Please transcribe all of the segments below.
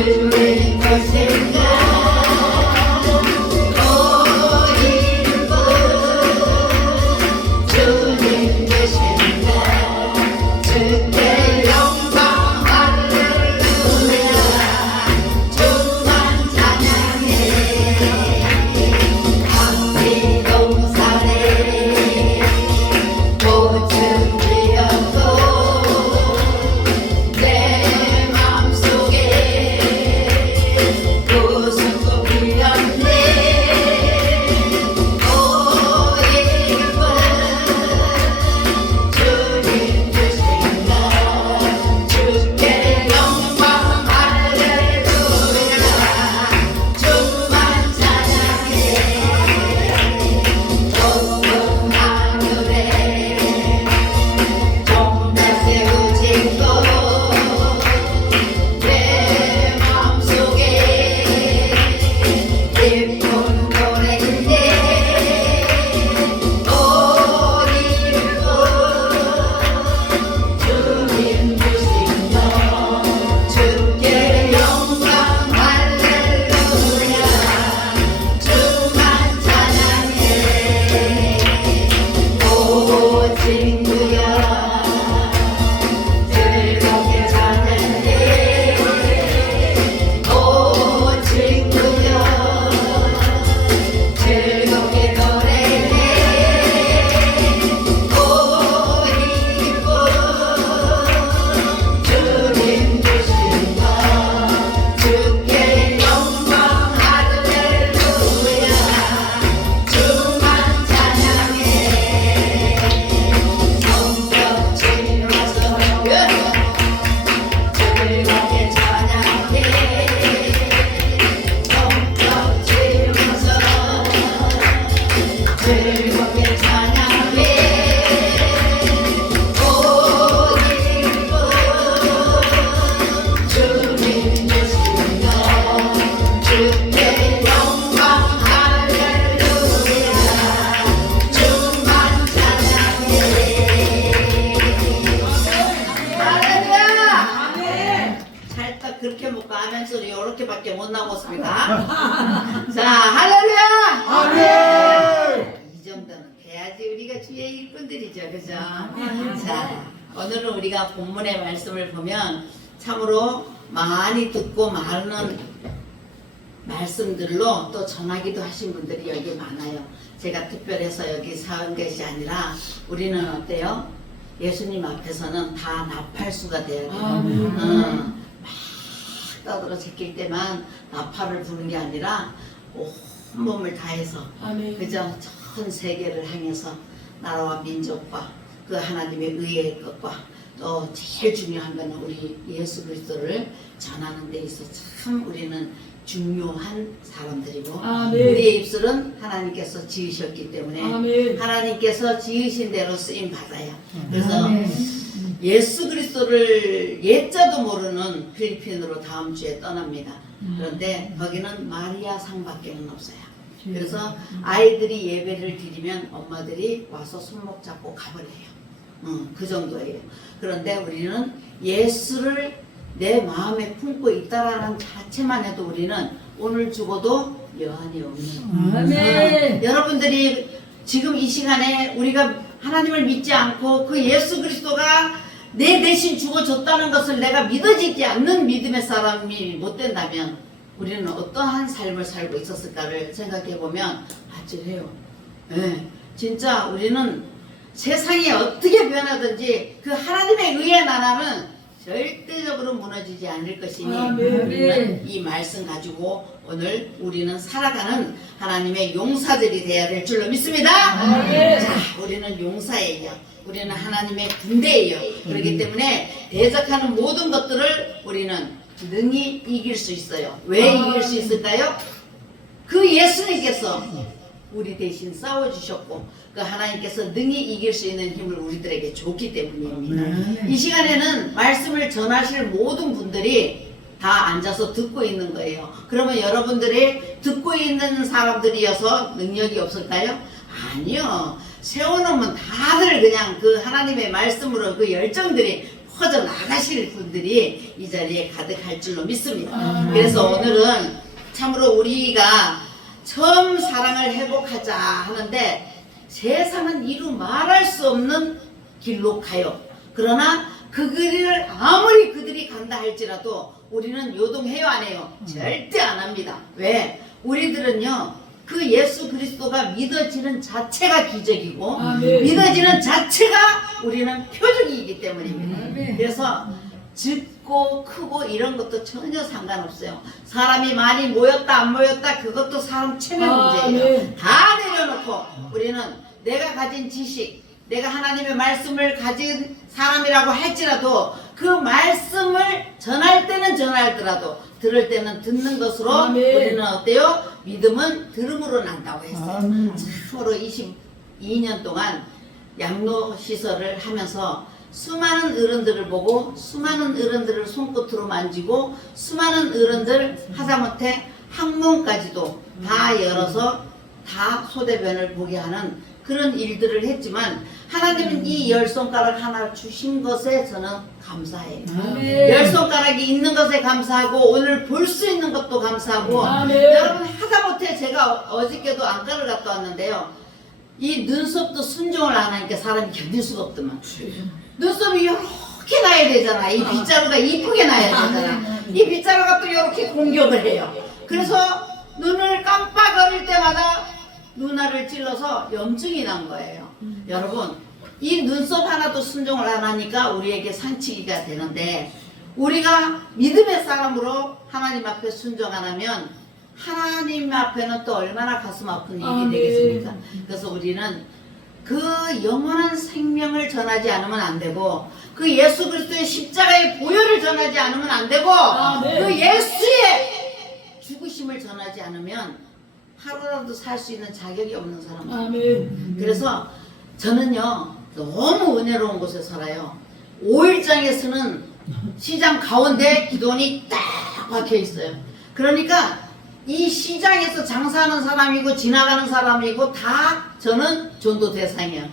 주님 것인가 어리고 주님 것인가 주께 영광 할렐루야 주만 찬양해 강리동산에 꽃은 피었고 내 맘속에 웃음꽃 피었네 어리고 주님 주신다 주께 영광 할렐루야 주만 찬양해 높은 하늘에 정말 세우신 것 내 마음속에 예쁜 노래인데 어리고 주님 주신 것 주께 영광 할렐루야 주만 찬양해 오 친구야 즐겁게 찬양해 오 친구야 즐겁게 노래해 어리고 주님 주신 것 주께 영광 할렐루야 주만 찬양해 성벽 치면서 즐겁게 찬양해 성벽 치면서 즐겁게 찬양해 어리고 주님 주신 것 주께 영광 할렐루야 주만 찬양해 할렐루야 살짝 그렇게 먹고 아멘 소리 요렇게밖에 못 나왔습니다. 자 할렐루야 아멘. 이 정도는 돼야지 우리가 주의 일꾼들이죠, 그죠? 자, 오늘은 우리가 본문의 말씀을 보면 참으로 많이 듣고 많은 말씀들로 또 전하기도 하신 분들이 여기 많아요. 제가 특별해서 여기 사온 것이 아니라 우리는 어때요? 예수님 앞에서는 다 나팔수가 돼야 돼요. 막 떠들어 제낄 때만 나팔을 부는 게 아니라 온몸을 다해서 그저 전 세계를 향해서 나라와 민족과 그 하나님의 의의 것과 또 제일 중요한 건 우리 예수 그리스도를 전하는 데 있어 참 우리는 중요한 사람들이고 우리의 입술은 하나님께서 지으셨기 때문에 하나님께서 지으신 대로 쓰임 받아요. 그래서 예수 그리스도를 예자도 모르는 필리핀으로 다음 주에 떠납니다. 그런데 거기는 마리아 상밖에는 없어요. 그래서 아이들이 예배를 드리면 엄마들이 와서 손목 잡고 가버려요. 그 정도예요. 그런데 우리는 예수를 내 마음에 품고 있다라는 자체만 해도 우리는 오늘 죽어도 여한이 없는 여러분들이 지금 이 시간에 우리가 하나님을 믿지 않고 그 예수 그리스도가 내 대신 죽어줬다는 것을 내가 믿어지지 않는 믿음의 사람이 못 된다면 우리는 어떠한 삶을 살고 있었을까를 생각해 보면 아찔해요. 네, 진짜 우리는 세상이 어떻게 변하든지 그 하나님의 의의 나라는 절대적으로 무너지지 않을 것이니 우리는 이 말씀 가지고 오늘 우리는 살아가는 하나님의 용사들이 되어야 될 줄로 믿습니다. 자, 우리는 용사예요. 우리는 하나님의 군대예요. 그렇기 때문에 대적하는 모든 것들을 우리는 능히 이길 수 있어요. 왜 이길 수 있을까요? 그 예수님께서 우리 대신 싸워주셨고 그 하나님께서 능히 이길 수 있는 힘을 우리들에게 줬기 때문입니다. 이 시간에는 말씀을 전하실 모든 분들이 다 앉아서 듣고 있는 거예요. 그러면 여러분들이 듣고 있는 사람들이어서 능력이 없을까요? 아니요. 세워놓으면 다들 그냥 그 하나님의 말씀으로 그 열정들이 퍼져 나가실 분들이 이 자리에 가득할 줄로 믿습니다. 그래서 오늘은 참으로 우리가 처음 사랑을 회복하자 하는데 세상은 이루 말할 수 없는 길로 가요. 그러나 그 길을 아무리 그들이 간다 할지라도 우리는 요동해요, 안 해요? 절대 안 합니다. 왜? 우리들은요, 그 예수 그리스도가 믿어지는 자체가 기적이고 믿어지는 자체가 우리는 표적이기 때문입니다. 그래서 작고 크고 이런 것도 전혀 상관없어요. 사람이 많이 모였다 안 모였다 그것도 사람 체면 문제예요. 다 내려놓고 우리는 내가 가진 지식, 내가 하나님의 말씀을 가진 사람이라고 할지라도 그 말씀을 전할 때는 전하더라도 들을 때는 듣는 것으로 우리는 어때요? 믿음은 들음으로 난다고 했어요. 참으로 22년 동안 양로시설을 하면서 수많은 어른들을 보고 수많은 어른들을 손끝으로 만지고 수많은 어른들 하다못해 학문까지도 다 열어서 다 소대변을 보게 하는 그런 일들을 했지만 하나님은 이 열 손가락 하나 주신 것에 저는 감사해요. 열 손가락이 있는 것에 감사하고 오늘 볼 수 있는 것도 감사하고 여러분 하다못해 제가 어저께도 안과를 갔다 왔는데요. 이 눈썹도 순종을 안 하니까 사람이 견딜 수가 없더만. 눈썹이 이렇게 나야 되잖아. 이 빗자루가 이쁘게 나야 되잖아. 이 빗자루가 또 이렇게 공격을 해요. 그래서 눈을 깜빡거릴 때마다 눈알을 찔러서 염증이 난 거예요. 여러분 이 눈썹 하나도 순종을 안 하니까 우리에게 상치기가 되는데 우리가 믿음의 사람으로 하나님 앞에 순종 안 하면 하나님 앞에는 또 얼마나 가슴 아픈 일이 되겠습니까? 그래서 우리는 그 영원한 생명을 전하지 않으면 안 되고 그 예수 그리스도의 십자가의 보혈을 전하지 않으면 안 되고 그 예수의 죽으심을 전하지 않으면 하루라도 살 수 있는 자격이 없는 사람입니다. 그래서 저는요 너무 은혜로운 곳에 살아요. 5일장에서는 시장 가운데 기도원이 딱 박혀 있어요. 그러니까 이 시장에서 장사하는 사람이고 지나가는 사람이고 다 저는 전도 대상이야.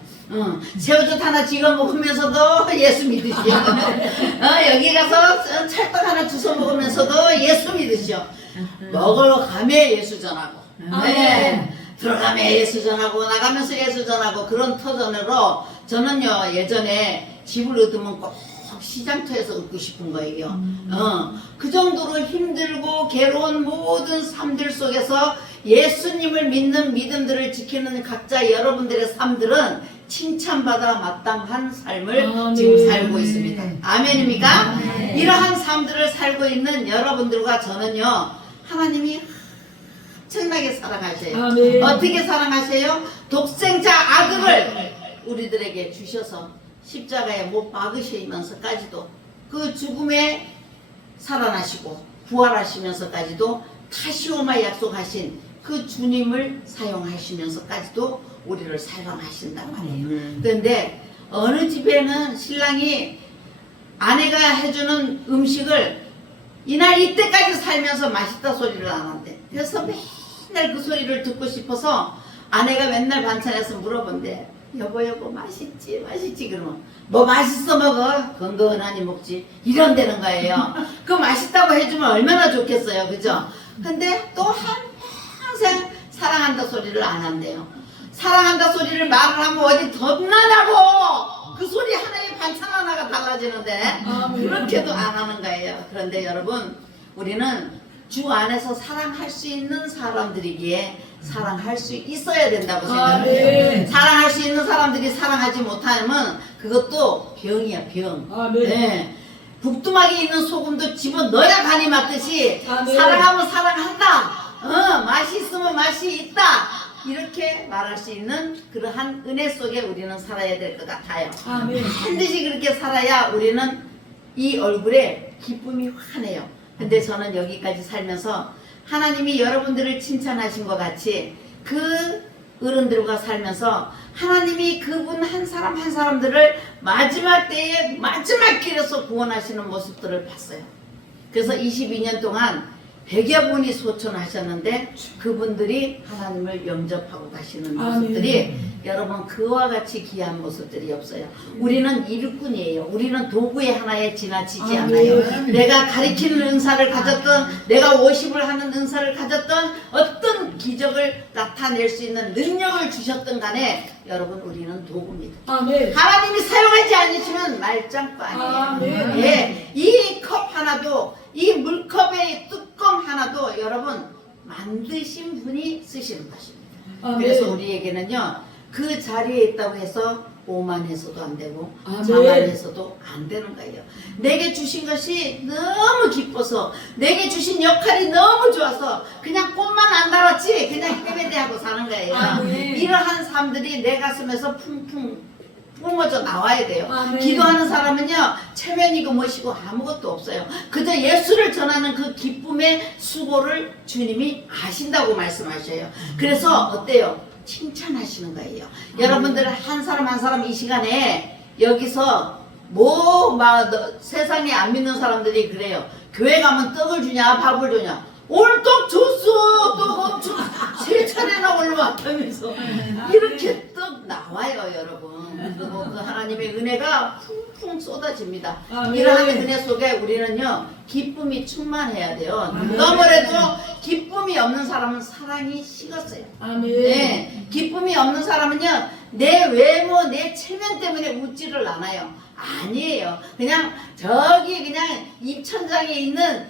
새우젓 하나 찍어 먹으면서도 예수 믿으시오. 여기 가서 찰떡 하나 주워 먹으면서도 예수 믿으시오. 먹으러 가면 예수 전하고 네. 들어가면 예수 전하고 나가면서 예수 전하고 그런 터전으로 저는요 예전에 집을 얻으면 꼭 시장터에서 얻고 싶은 거예요. 그 정도로 힘들고 괴로운 모든 삶들 속에서 예수님을 믿는 믿음들을 지키는 각자 여러분들의 삶들은 칭찬받아 마땅한 삶을 지금 살고 있습니다. 아멘입니까? 이러한 삶들을 살고 있는 여러분들과 저는요 하나님이 엄청나게 사랑하세요. 어떻게 사랑하세요? 독생자 아들을 우리들에게 주셔서 십자가에 못 박으시면서까지도 그 죽음에 살아나시고 부활하시면서까지도 다시 오마 약속하신 그 주님을 사용하시면서까지도 우리를 사랑하신단 말이에요. 그런데 어느 집에는 신랑이 아내가 해주는 음식을 이날 이때까지 살면서 맛있다 소리를 안 한대. 그래서 맨날 그 소리를 듣고 싶어서 아내가 맨날 반찬에서 물어본대. 여보 맛있지 그러면 뭐 맛있어 먹어 건강하니 먹지 이런다는 거예요. 그 맛있다고 해주면 얼마나 좋겠어요, 그죠? 근데 또 평생 사랑한다 소리를 안 한대요. 사랑한다 소리를 말을 하면 어디 덧나냐고 그 소리 하나에 반찬 하나가 달라지는데 그렇게도 안 하는 거예요. 그런데 여러분 우리는 주 안에서 사랑할 수 있는 사람들이기에 사랑할 수 있어야 된다고 생각해요. 사랑할 수 있는 사람들이 사랑하지 못하면 그것도 병이야, 병. 네. 북두막에 있는 소금도 집어넣어야 간이 맞듯이 사랑하면 사랑한다. 맛이 있으면 맛이 있다. 이렇게 말할 수 있는 그러한 은혜 속에 우리는 살아야 될 것 같아요. 반드시 그렇게 살아야 우리는 이 얼굴에 기쁨이 환해요. 근데 저는 여기까지 살면서 하나님이 여러분들을 칭찬하신 것 같이 그 어른들과 살면서 하나님이 그분 한 사람 한 사람들을 마지막 때에 마지막 길에서 구원하시는 모습들을 봤어요. 그래서 22년 동안 100여 분이 소천하셨는데 그분들이 하나님을 영접하고 가시는 아멘. 모습들이 여러분 그와 같이 귀한 모습들이 없어요. 우리는 일꾼이에요. 우리는 도구의 하나에 지나치지 아멘. 않아요. 내가 가리키는 은사를 가졌던 내가 워십을 하는 은사를 가졌던 어떤 기적을 나타낼 수 있는 능력을 주셨던 간에 여러분 우리는 도구입니다. 아멘. 하나님이 사용하지 않으시면 말짱도 아니에요. 아멘. 예, 이 컵 하나도 이 물컵의 뚜껑 하나도 여러분 만드신 분이 쓰시는 것입니다. 아멘. 그래서 우리에게는요 그 자리에 있다고 해서 오만해서도 안 되고 아멘. 자만해서도 안 되는 거예요. 내게 주신 것이 너무 기뻐서 내게 주신 역할이 너무 좋아서 그냥 꽃만 안 달았지 그냥 헤매대하고 사는 거예요. 아멘. 이러한 사람들이 내 가슴에서 풍풍 뿜어져 나와야 돼요. 아멘. 기도하는 사람은요 체면이고 뭐시고 아무것도 없어요. 그저 예수를 전하는 그 기쁨의 수고를 주님이 아신다고 말씀하셔요. 그래서 어때요? 칭찬하시는 거예요. 여러분들 한 사람 한 사람 이 시간에 여기서 막 세상에 안 믿는 사람들이 그래요. 교회 가면 떡을 주냐 밥을 주냐. 오늘 떡 줬어. 떡 엄청 세 차례나 올라왔다면서 이렇게 떡 나와요 여러분. 그리고 그 하나님의 은혜가 풍풍 쏟아집니다. 아멘. 이러한 은혜 속에 우리는요 기쁨이 충만해야 돼요. 아멘. 누가 뭐래도 기쁨이 없는 사람은 사랑이 식었어요. 아멘. 네, 기쁨이 없는 사람은요 내 외모 내 체면 때문에 웃지를 않아요. 아니에요. 그냥 저기 그냥 입천장에 있는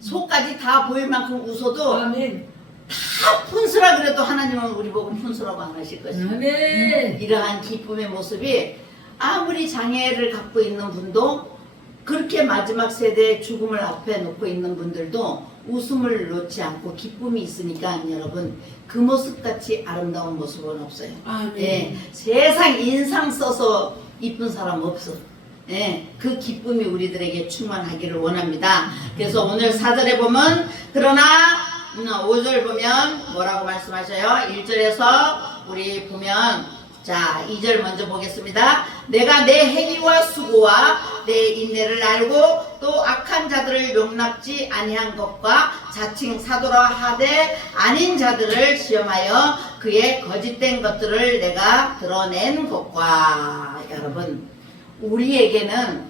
속까지 다 보일 만큼 웃어도 아멘. 다 푼수라 그래도 하나님은 우리 보고 푼수라고 안 하실 것입니다. 아멘. 이러한 기쁨의 모습이 아무리 장애를 갖고 있는 분도 그렇게 마지막 세대의 죽음을 앞에 놓고 있는 분들도 웃음을 놓지 않고 기쁨이 있으니까 여러분 그 모습같이 아름다운 모습은 없어요. 아멘. 예, 세상 인상 써서 이쁜 사람 없어. 예, 그 기쁨이 우리들에게 충만하기를 원합니다. 그래서 오늘 4절에 보면 그러나 5절 보면 뭐라고 말씀하셔요? 1절에서 우리 보면 자 2절 먼저 보겠습니다. 내가 내 행위와 수고와 내 인내를 알고 또 악한 자들을 용납지 아니한 것과 자칭 사도라 하되 아닌 자들을 시험하여 그의 거짓된 것들을 내가 드러낸 것과 여러분 우리에게는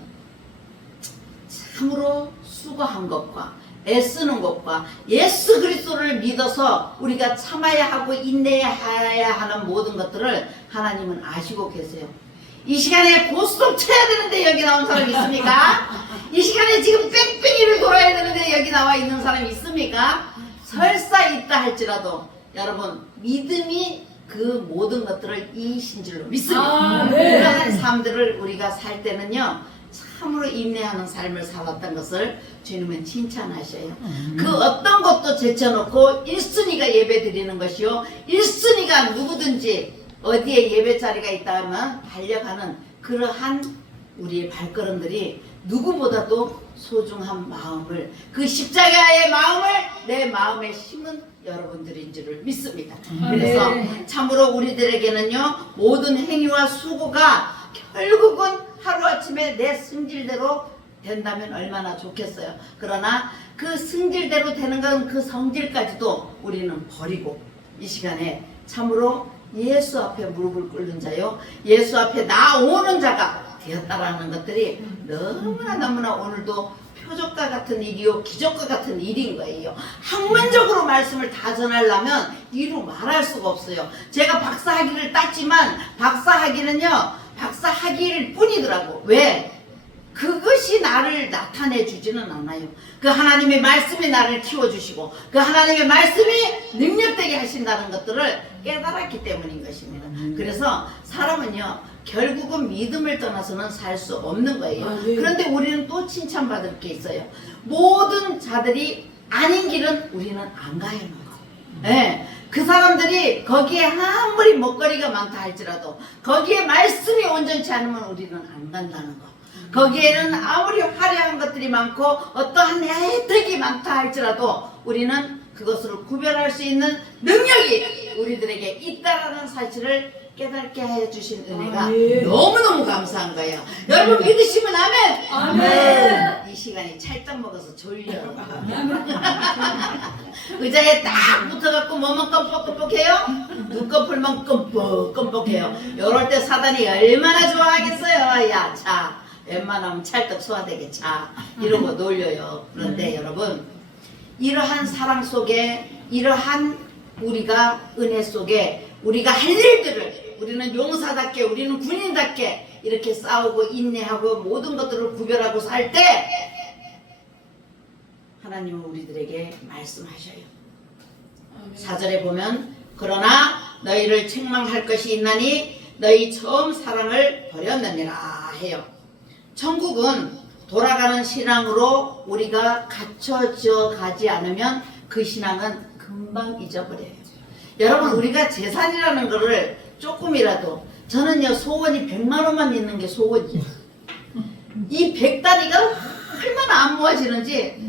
참으로 수고한 것과 애쓰는 것과 예수 그리스도를 믿어서 우리가 참아야 하고 인내해야 하는 모든 것들을 하나님은 아시고 계세요. 이 시간에 고스톱 쳐야 되는데 여기 나온 사람 있습니까? 이 시간에 지금 뺑뺑이를 돌아야 되는데 여기 나와 있는 사람 있습니까? 설사 있다 할지라도 여러분 믿음이 그 모든 것들을 이신 줄로 믿습니다. 그러한 삶들을 우리가 살 때는요 참으로 인내하는 삶을 살았던 것을 주님은 칭찬하셔요. 그 어떤 것도 제쳐놓고 1순위가 예배 드리는 것이요 1순위가 누구든지 어디에 예배 자리가 있다 하면 달려가는 그러한 우리의 발걸음들이 누구보다도 소중한 마음을 그 십자가의 마음을 내 마음에 심은 여러분들인 줄을 믿습니다. 그래서 참으로 우리들에게는요 모든 행위와 수고가 결국은 하루아침에 내 승질대로 된다면 얼마나 좋겠어요. 그러나 그 승질대로 되는 건 그 성질까지도 우리는 버리고 이 시간에 참으로 예수 앞에 무릎을 꿇는 자요 예수 앞에 나오는 자가 되었다라는 것들이 너무나 오늘도 표적과 같은 일이요 기적과 같은 일인 거예요. 학문적으로 말씀을 다 전하려면 이루 말할 수가 없어요. 제가 박사학위를 땄지만 박사학위는요 박사학위일 뿐이더라고. 왜? 그것이 나를 나타내 주지는 않아요. 그 하나님의 말씀이 나를 키워주시고 그 하나님의 말씀이 능력되게 하신다는 것들을 깨달았기 때문인 것입니다. 그래서 사람은요 결국은 믿음을 떠나서는 살 수 없는 거예요. 그런데 우리는 또 칭찬받을 게 있어요. 모든 자들이 아닌 길은 우리는 안 가요. 네. 그 사람들이 거기에 아무리 먹거리가 많다 할지라도 거기에 말씀이 온전치 않으면 우리는 안 간다는 거. 거기에는 아무리 화려한 것들이 많고 어떠한 혜택이 많다 할지라도 우리는 그것을 구별할 수 있는 능력이 우리들에게 있다라는 사실을 깨닫게 해주신 은혜가 너무너무 감사한 거예요. 여러분 믿으시면 아멘. 이 시간이 찰떡 먹어서 졸려요. 의자에 딱 붙어갖고 뭐만 껌뻑껌뻑해요? 눈꺼풀만 껌뻑껌뻑해요. 요럴 때 사단이 얼마나 좋아하겠어요. 야, 자, 웬만하면 찰떡 소화되게 자, 이러고 놀려요. 그런데 여러분, 이러한 사랑 속에, 이러한 우리가 은혜 속에 우리가 할 일들을, 우리는 용사답게, 우리는 군인답게 이렇게 싸우고 인내하고 모든 것들을 구별하고 살 때 하나님은 우리들에게 말씀하셔요. 4절에 보면 그러나 너희를 책망할 것이 있나니 너희 처음 사랑을 버렸느니라 해요. 천국은 돌아가는 신앙으로 우리가 갖춰져 가지 않으면 그 신앙은 금방 잊어버려요. 여러분, 우리가 재산이라는 거를 조금이라도, 저는요 소원이 100만 원만 있는 게 소원이에요. 이 100단위가 얼마나 안 모아지는지,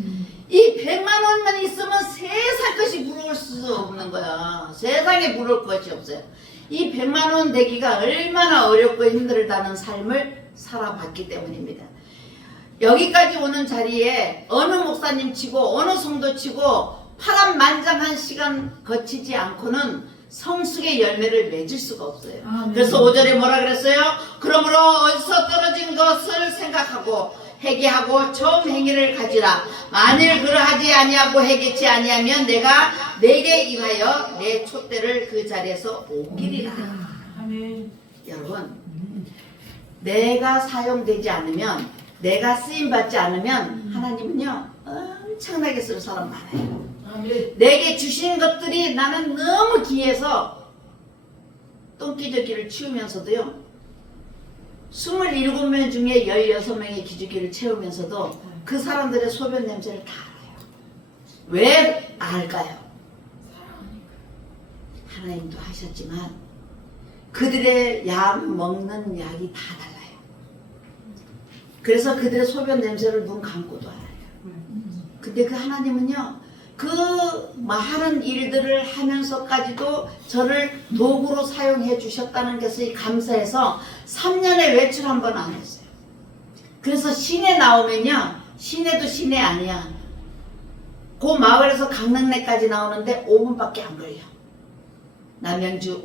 이 100만 원만 있으면 세상 것이 부러울 수 없는 거야. 세상에 부러울 것이 없어요. 이 100만 원 되기가 얼마나 어렵고 힘들다는 삶을 살아봤기 때문입니다. 여기까지 오는 자리에 어느 목사님 치고 어느 성도 치고 파란만장한 시간 거치지 않고는 성숙의 열매를 맺을 수가 없어요. 그래서 5절에 뭐라 그랬어요? 그러므로 어디서 떨어진 것을 생각하고 회개하고 처음 행위를 가지라. 만일 그러하지 아니하고 회개치 아니하면 내가 내게 임하여 내 촛대를 그 자리에서 옮기리라. 아멘. 여러분, 내가 사용되지 않으면, 내가 쓰임받지 않으면 하나님은요 엄청나게 쓸 사람 많아요. 아멘. 내게 주신 것들이 나는 너무 귀해서 똥기저귀를 치우면서도요 27명 중에 16명의 기저귀를 채우면서도 그 사람들의 소변 냄새를 다 알아요. 왜 알까요? 하나님도 하셨지만 그들의 약 먹는 약이 다 달라요. 그래서 그들의 소변 냄새를 눈 감고도 알아요. 근데 그 하나님은요 그 많은 일들을 하면서까지도 저를 도구로 사용해 주셨다는 것에 감사해서 3년에 외출 한 번 안 했어요. 그래서 시내 나오면요 시내도 시내 아니야. 그 마을에서 강릉내까지 나오는데 5분밖에 안 걸려. 남양주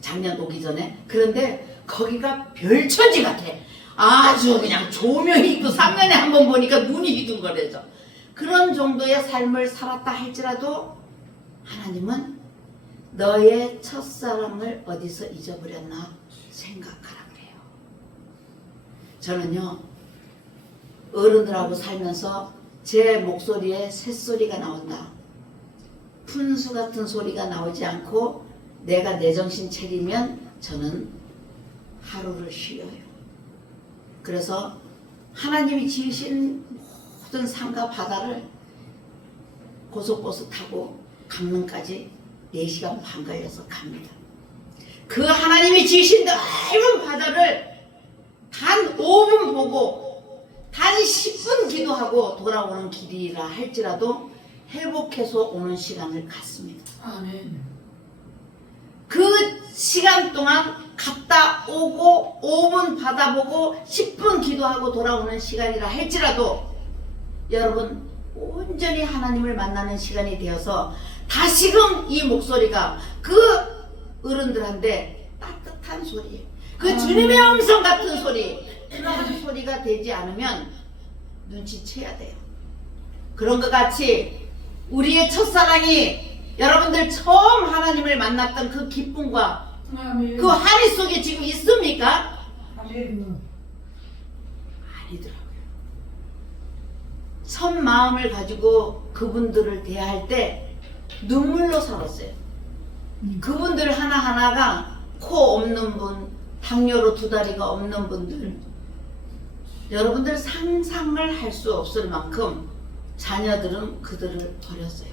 작년 오기 전에. 그런데 거기가 별천지 같아. 아주 그냥 조명이 있고 3년에 한 번 보니까 눈이 휘둥거려져. 그런 정도의 삶을 살았다 할지라도 하나님은 너의 첫사랑을 어디서 잊어버렸나 생각하라 그래요. 저는요 어른들하고 살면서 제 목소리에 새소리가 나온다, 푼수 같은 소리가 나오지 않고 내가 내 정신 차리면 저는 하루를 쉬어요. 그래서 하나님이 지으신 모든 산과 바다를 고속버스 타고 강릉까지 4시간 반 걸려서 갑니다. 그 하나님이 지으신 넓은 바다를 단 5분 보고 단 10분 기도하고 돌아오는 길이라 할지라도 회복해서 오는 시간을 갖습니다. 아멘. 그 시간 동안 갔다 오고 5분 받아보고 10분 기도하고 돌아오는 시간이라 할지라도 여러분 온전히 하나님을 만나는 시간이 되어서 다시금 이 목소리가 그 어른들한테 따뜻한 소리, 그 주님의 음성 같은 소리, 그런 소리가 되지 않으면 눈치채야 돼요. 그런 것 같이 우리의 첫사랑이 여러분들 처음 하나님을 만났던 그 기쁨과 아멘. 그 한이 속에 지금 있습니까? 아멘. 아니더라고요. 첫 마음을 가지고 그분들을 대할 때 눈물로 살았어요. 그분들 하나하나가 코 없는 분, 당뇨로 2다리가 없는 분들, 여러분들 상상을 할 수 없을 만큼 자녀들은 그들을 버렸어요.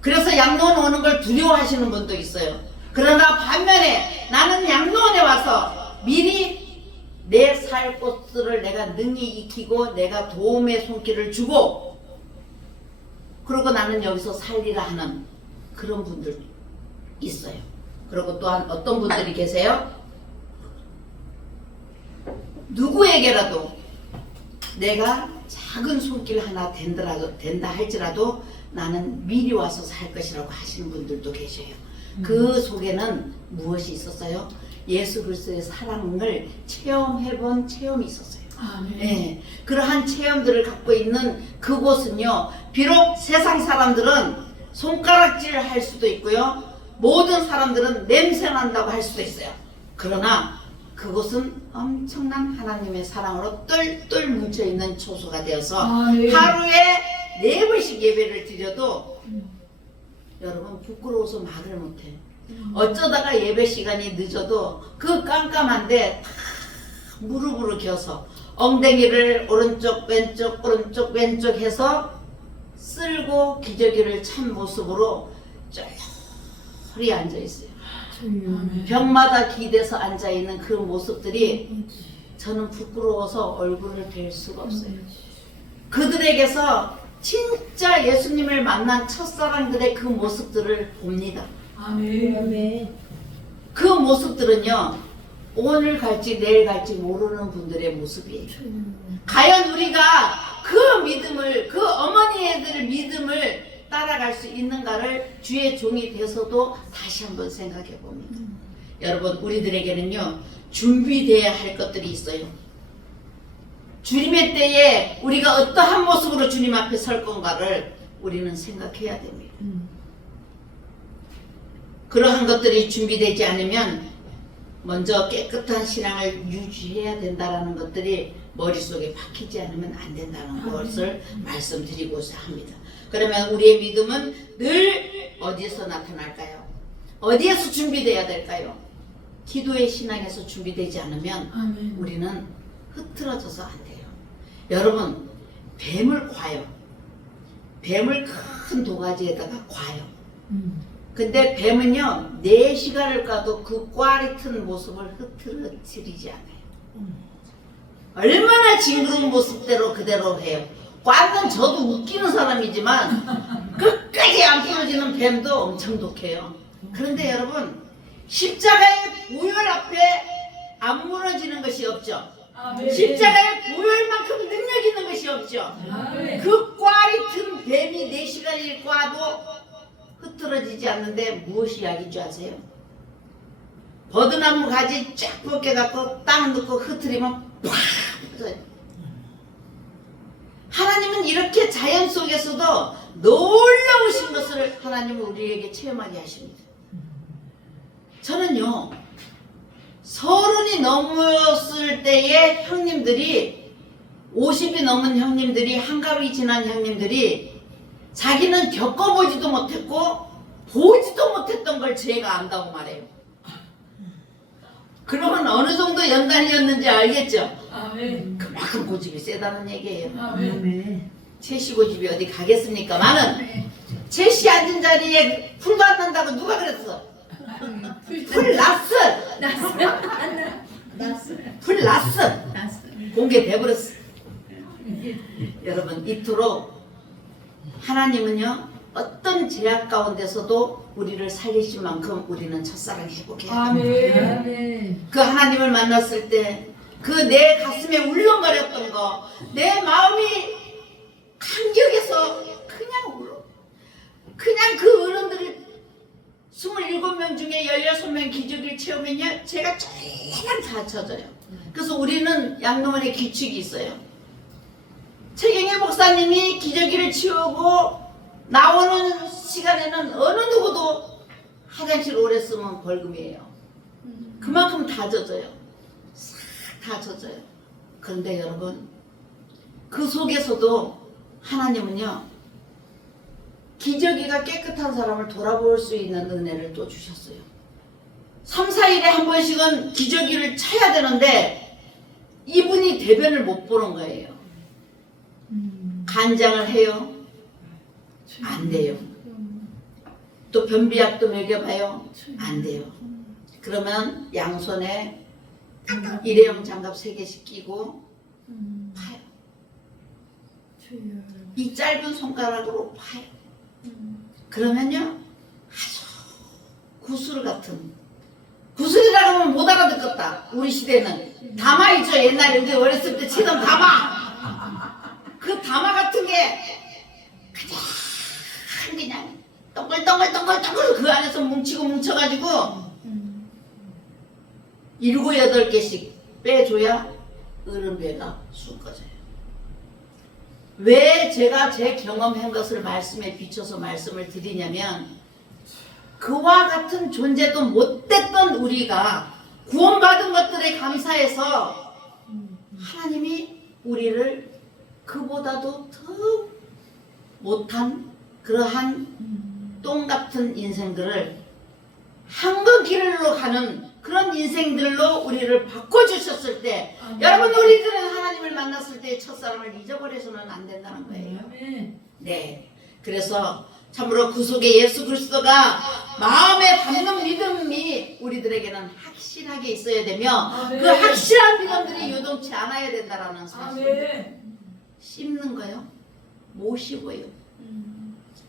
그래서 양로원 오는 걸 두려워하시는 분도 있어요. 그러나 반면에 나는 양로원에 와서 미리 내 살 곳들을 내가 능히 익히고 내가 도움의 손길을 주고 그리고 나는 여기서 살리라 하는 그런 분들 있어요. 그리고 또한 어떤 분들이 계세요? 누구에게라도 내가 작은 손길 하나 된다 할지라도 나는 미리 와서 살 것이라고 하시는 분들도 계셔요. 그 속에는 무엇이 있었어요? 예수 그리스도의 사랑을 체험해본 체험이 있었어요. 아멘. 예, 그러한 체험들을 갖고 있는 그곳은요, 비록 세상 사람들은 손가락질 할 수도 있고요, 모든 사람들은 냄새 난다고 할 수도 있어요. 그러나 그곳은 엄청난 하나님의 사랑으로 똘똘 뭉쳐있는 초소가 되어서 아멘. 하루에 4번씩 예배를 드려도 여러분 부끄러워서 말을 못해요. 어쩌다가 예배 시간이 늦어도 그 깜깜한데 다 무릎으로 겨서 엉덩이를 오른쪽 왼쪽 오른쪽 왼쪽 해서 쓸고 기저귀를 찬 모습으로 쫄리 앉아있어요. 아멘. 벽마다 기대서 앉아있는 그 모습들이 저는 부끄러워서 얼굴을 뵐 수가 없어요. 그들에게서 진짜 예수님을 만난 첫사랑들의 그 모습들을 봅니다. 아멘. 그 모습들은요, 오늘 갈지 내일 갈지 모르는 분들의 모습이에요. 과연 우리가 그 믿음을, 그 어머니애들 믿음을 따라갈 수 있는가를 주의 종이 돼서도 다시 한번 생각해 봅니다. 여러분, 우리들에게는요, 준비되어야 할 것들이 있어요. 주님의 때에 우리가 어떠한 모습으로 주님 앞에 설 건가를 우리는 생각해야 됩니다. 그러한 것들이 준비되지 않으면 먼저 깨끗한 신앙을 유지해야 된다는 것들이 머릿속에 박히지 않으면 안 된다는 것을 말씀드리고자 합니다. 그러면 우리의 믿음은 늘 어디에서 나타날까요? 어디에서 준비되어야 될까요? 기도의 신앙에서 준비되지 않으면 아멘. 우리는 흐트러져서 안 돼요. 여러분, 뱀을 꽈요. 뱀을 큰 도가지에다가 꽈요. 근데 뱀은요, 4시간을 가도 그 꽈리 튼 모습을 흐트러뜨리지 않아요. 얼마나 징그러운 모습대로 그대로 해요. 꽈는 저도 웃기는 사람이지만 끝까지 안 부러지는 뱀도 엄청 독해요. 그런데 여러분, 십자가의 보혈 앞에 안 무너지는 것이 없죠. 아멘. 십자가의 보혈만큼 능력 있는 것이 없죠. 아멘. 그 꽈리 튼 뱀이 4시간을 꽈도 흐트러지지 않는데 무엇이 약인 줄 아세요? 버드나무 가지 쫙 벗겨갖고 땅 넣고 흐트리면 팍 터져요. 하나님은 이렇게 자연 속에서도 놀라우신 것을 하나님은 우리에게 체험하게 하십니다. 저는요, 30이 넘었을 때의 형님들이, 50이 넘은 형님들이, 한갑이 지난 형님들이 자기는 겪어보지도 못했고 보지도 못했던 걸 제가 안다고 말해요. 그러면 어느 정도 연단이었는지 알겠죠? 아멘. 그만큼 고집이 세다는 얘기예요. 아멘. 채씨 고집이 어디 가겠습니까마는 채씨 앉은 자리에 풀도 안 난다고 누가 그랬어? 풀 났어. 풀 났어. 공개돼 버렸어. 여러분, 이토록 하나님은요, 어떤 제약 가운데서도 우리를 살리신 만큼 우리는 첫사랑 회복해야 돼요. 아멘. 그 하나님을 만났을 때 그 내 가슴에 울렁거렸던 거, 내 마음이 감격해서 그냥 울어. 그냥 그 어른들이 27명 중에 16명 기적을 채우면요, 제가 조금 다쳐져요. 그래서 우리는 양로원에 규칙이 있어요. 최경희 목사님이 기저귀를 치우고 나오는 시간에는 어느 누구도 화장실 오래 쓰면 벌금이에요. 그만큼 다 젖어요. 싹 다 젖어요. 그런데 여러분, 그 속에서도 하나님은요, 기저귀가 깨끗한 사람을 돌아볼 수 있는 은혜를 또 주셨어요. 3, 4일에 한 번씩은 기저귀를 쳐야 되는데 이분이 대변을 못 보는 거예요. 간장을 해요? 안 돼요. 또 변비약도 먹여봐요? 안 돼요. 그러면 양손에 일회용 장갑 3개씩 끼고 파요. 이 짧은 손가락으로 파요. 그러면요, 아주 구슬 같은, 구슬이라고 하면 못 알아듣겠다. 우리 시대는 다마이죠. 옛날에 우리 어렸을 때 치던 다마. 그 다마 같은 게 그냥 동글동글 그 안에서 뭉치고 뭉쳐가지고 7, 8개씩 빼줘야 어른배가 쑥 꺼져요. 왜 제가 제 경험한 것을 말씀에 비춰서 말씀을 드리냐면 그와 같은 존재도 못됐던 우리가 구원받은 것들에 감사해서 하나님이 우리를 그보다도 더 못한 그러한 똥 같은 인생들을 한국 길로 가는 그런 인생들로 우리를 바꿔주셨을 때 여러분 우리들은 하나님을 만났을 때 첫사랑을 잊어버려서는 안 된다는 거예요. 네, 그래서 참으로 구속의 예수 그리스도가 마음에 담는 믿음이 우리들에게는 확실하게 있어야 되며 그 확실한 믿음들이 요동치 않아야 된다는 사실. 씹는 거요? 못 씹어요.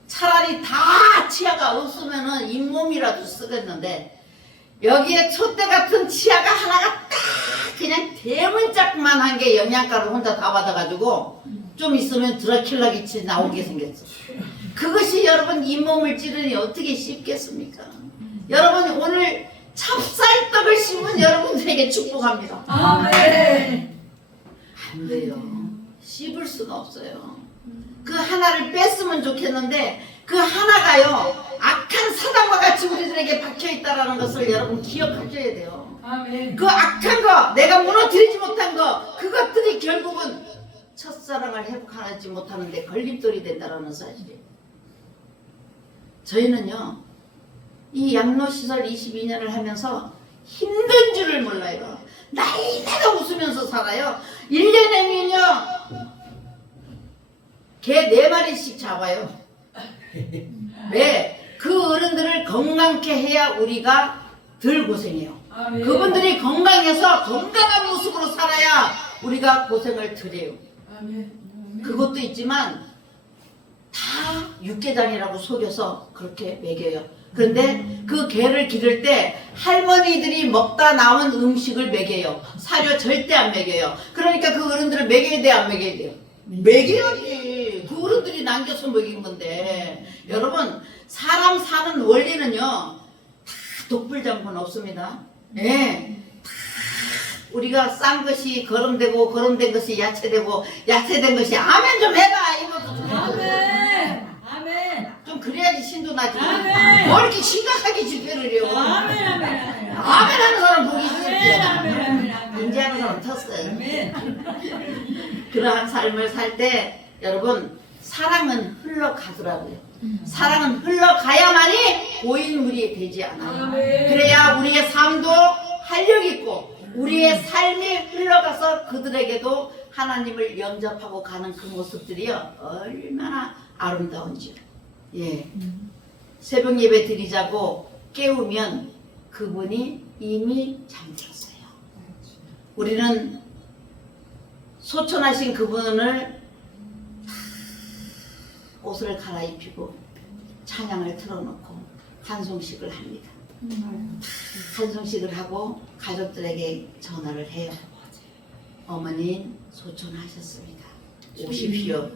차라리 다 치아가 없으면은 잇몸이라도 쓰겠는데 여기에 촛대 같은 치아가 하나가 딱 그냥 대문짝만한 게 영양가를 혼자 다 받아가지고 좀 있으면 드라큘라 기치 나오게 생겼어. 그것이 여러분 잇몸을 찌르니 어떻게 씹겠습니까? 여러분 오늘 찹쌀떡을 씹은 여러분들에게 축복합니다. 아멘. 안 돼요. 씹을 수가 없어요. 그 하나를 뺐으면 좋겠는데 그 하나가요 악한 사단과 같이 우리들에게 박혀있다라는 것을 여러분 기억하셔야 돼요. 아멘. 그 악한 거 내가 무너뜨리지 못한 거 그것들이 결국은 첫사랑을 회복하지 못하는데 걸림돌이 된다는 사실이에요. 저희는요 이 양로시설 22년을 하면서 힘든 줄을 몰라요. 날마다 웃으면서 살아요. 1년에는요 개 4마리씩 잡아요. 왜? 그 어른들을 건강케 해야 우리가 덜 고생해요. 아멘. 그분들이 건강해서 건강한 모습으로 살아야 우리가 고생을 덜 해요. 아멘. 그것도 있지만 다 육개장이라고 속여서 그렇게 먹여요. 그런데 그 개를 기를 때 할머니들이 먹다 남은 음식을 먹여요. 사료 절대 안 먹여요. 그러니까 그 어른들을 먹여야 돼, 안 먹여야 돼요? 먹여야지. 그 어른들이 남겨서 먹인 건데. 여러분 사람 사는 원리는요 다 독불장군 없습니다. 예. 다 우리가 싼 것이 거름되고 거름된 것이 야채되고 야채된 것이 아멘 좀 해봐. 이것도 좀 해봐. 아멘. 아멘. 좀 그래야지 신도 나지. 아멘. 뭐 이렇게 심각하게 집회를 해요. 아멘. 아멘. 아멘 하는 사람 보기 아멘. 싫대요. 아멘. 인지하는 사람 텄어요. 아멘. 그러한 삶을 살 때 여러분 사랑은 흘러가더라고요. 사랑은 흘러가야만이 고인물이 되지 않아요. 아멘. 그래야 우리의 삶도 활력 있고 우리의 삶이 흘러가서 그들에게도 하나님을 영접하고 가는 그 모습들이요 얼마나 아름다운지요. 예. 새벽 예배 드리자고 깨우면 그분이 이미 잠들었어요. 우리는 소천하신 그분을 옷을 갈아입히고 찬양을 틀어놓고 한송식을 합니다. 한송식을 하고 가족들에게 전화를 해요. 어머님 소천하셨습니다. 오십시오.